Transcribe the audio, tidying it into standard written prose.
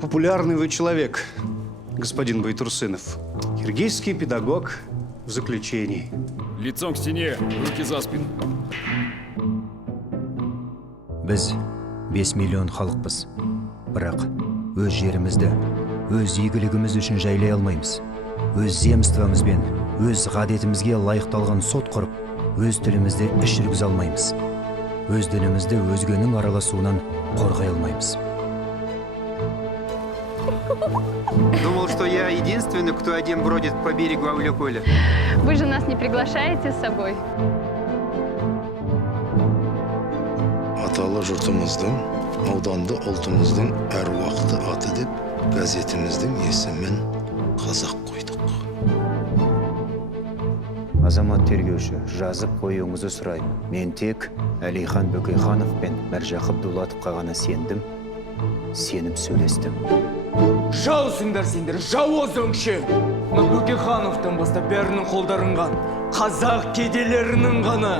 Популярный вы человек, господин Байтурсынов. Киргизский педагог в заключении. Лицом к стене, руки за спину. Біз 5 миллион халықпыз. Бірақ өз жерімізді, өз игілігіміз үшін жайлай алмаймыз. Өз земствомызбен, өз ғадетімізге лайықталған сот құрып, өз тілімізді іс жүргізе алмаймыз. Өз дінімізді өзгенің араласуынан қорғай алмаймыз. Думал, что я единственный, кто один бродит по берегу Ауляколя. Вы же нас не приглашаете с собой? Аталы жұртымыздың, ауданды ұлтымыздың әр уақыты аты деп, газетіміздің есімін қазақ қойдық. Азамат тергеуші, жазып қоюыңызды сұраймын. Мен тек Әлихан Бөкейханов пен Мәржақып Дулатовқа ғана сеніп сөйлестім. Жаусыңдар сендер, жау өзіңші. Бөкейхановтан бастап бәрінің қолдарынған, қазақ кедейлерінің ғана.